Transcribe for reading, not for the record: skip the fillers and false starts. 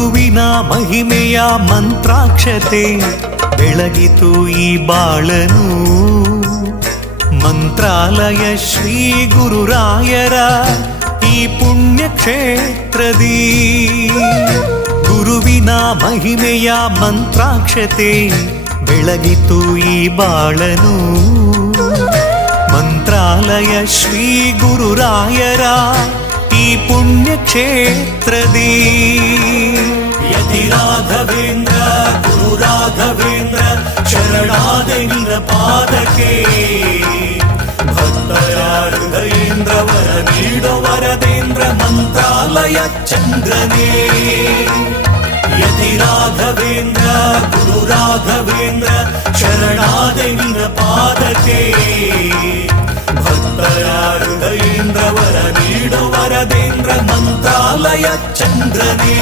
ಗುರುವಿನ ಮಹಿಮೆಯ ಮಂತ್ರಾಕ್ಷತೆ ಬೆಳಗಿತು ಈ ಬಾಳನು. ಮಂತ್ರಾಲಯ ಶ್ರೀ ಗುರುರಾಯರ ಈ ಪುಣ್ಯ ಕ್ಷೇತ್ರದಿ ಗುರುವಿನ ಮಹಿಮೆಯ ಮಂತ್ರಾಕ್ಷತೆ ಬೆಳಗಿತು ಈ ಬಾಳನು. ಮಂತ್ರಾಲಯ ಶ್ರೀ ಗುರುರಾಯರ ಈ ಪುಣ್ಯ ಕ್ಷೇತ್ರದಿ ಯತಿ ರಾಘವೇಂದ್ರ ಗುರು ರಾಘವೇಂದ್ರ ಶರಣಾದೆ ನಿನ್ನ ಪಾದಕ್ಕೆ. ಭಕ್ತರ ಹೃದಯೇಂದ್ರ ವರ ನೀಡೋ ವರದೇಂದ್ರ ಮಂತ್ರಾಲಯ ಚಂದ್ರನೇ. ಯತಿ ರಾಘವೇಂದ್ರ ಗುರು ರಾಘವೇಂದ್ರ ಶರಣಾದೆ ನಿನ್ನ ಪಾದಕ್ಕೆ. ಭಕ್ತರ ಹೃದಯೇಂದ್ರ ವರ ನೀಡೋ ವರದೇಂದ್ರ ಮಂತ್ರಾಲಯ ಚಂದ್ರನೇ.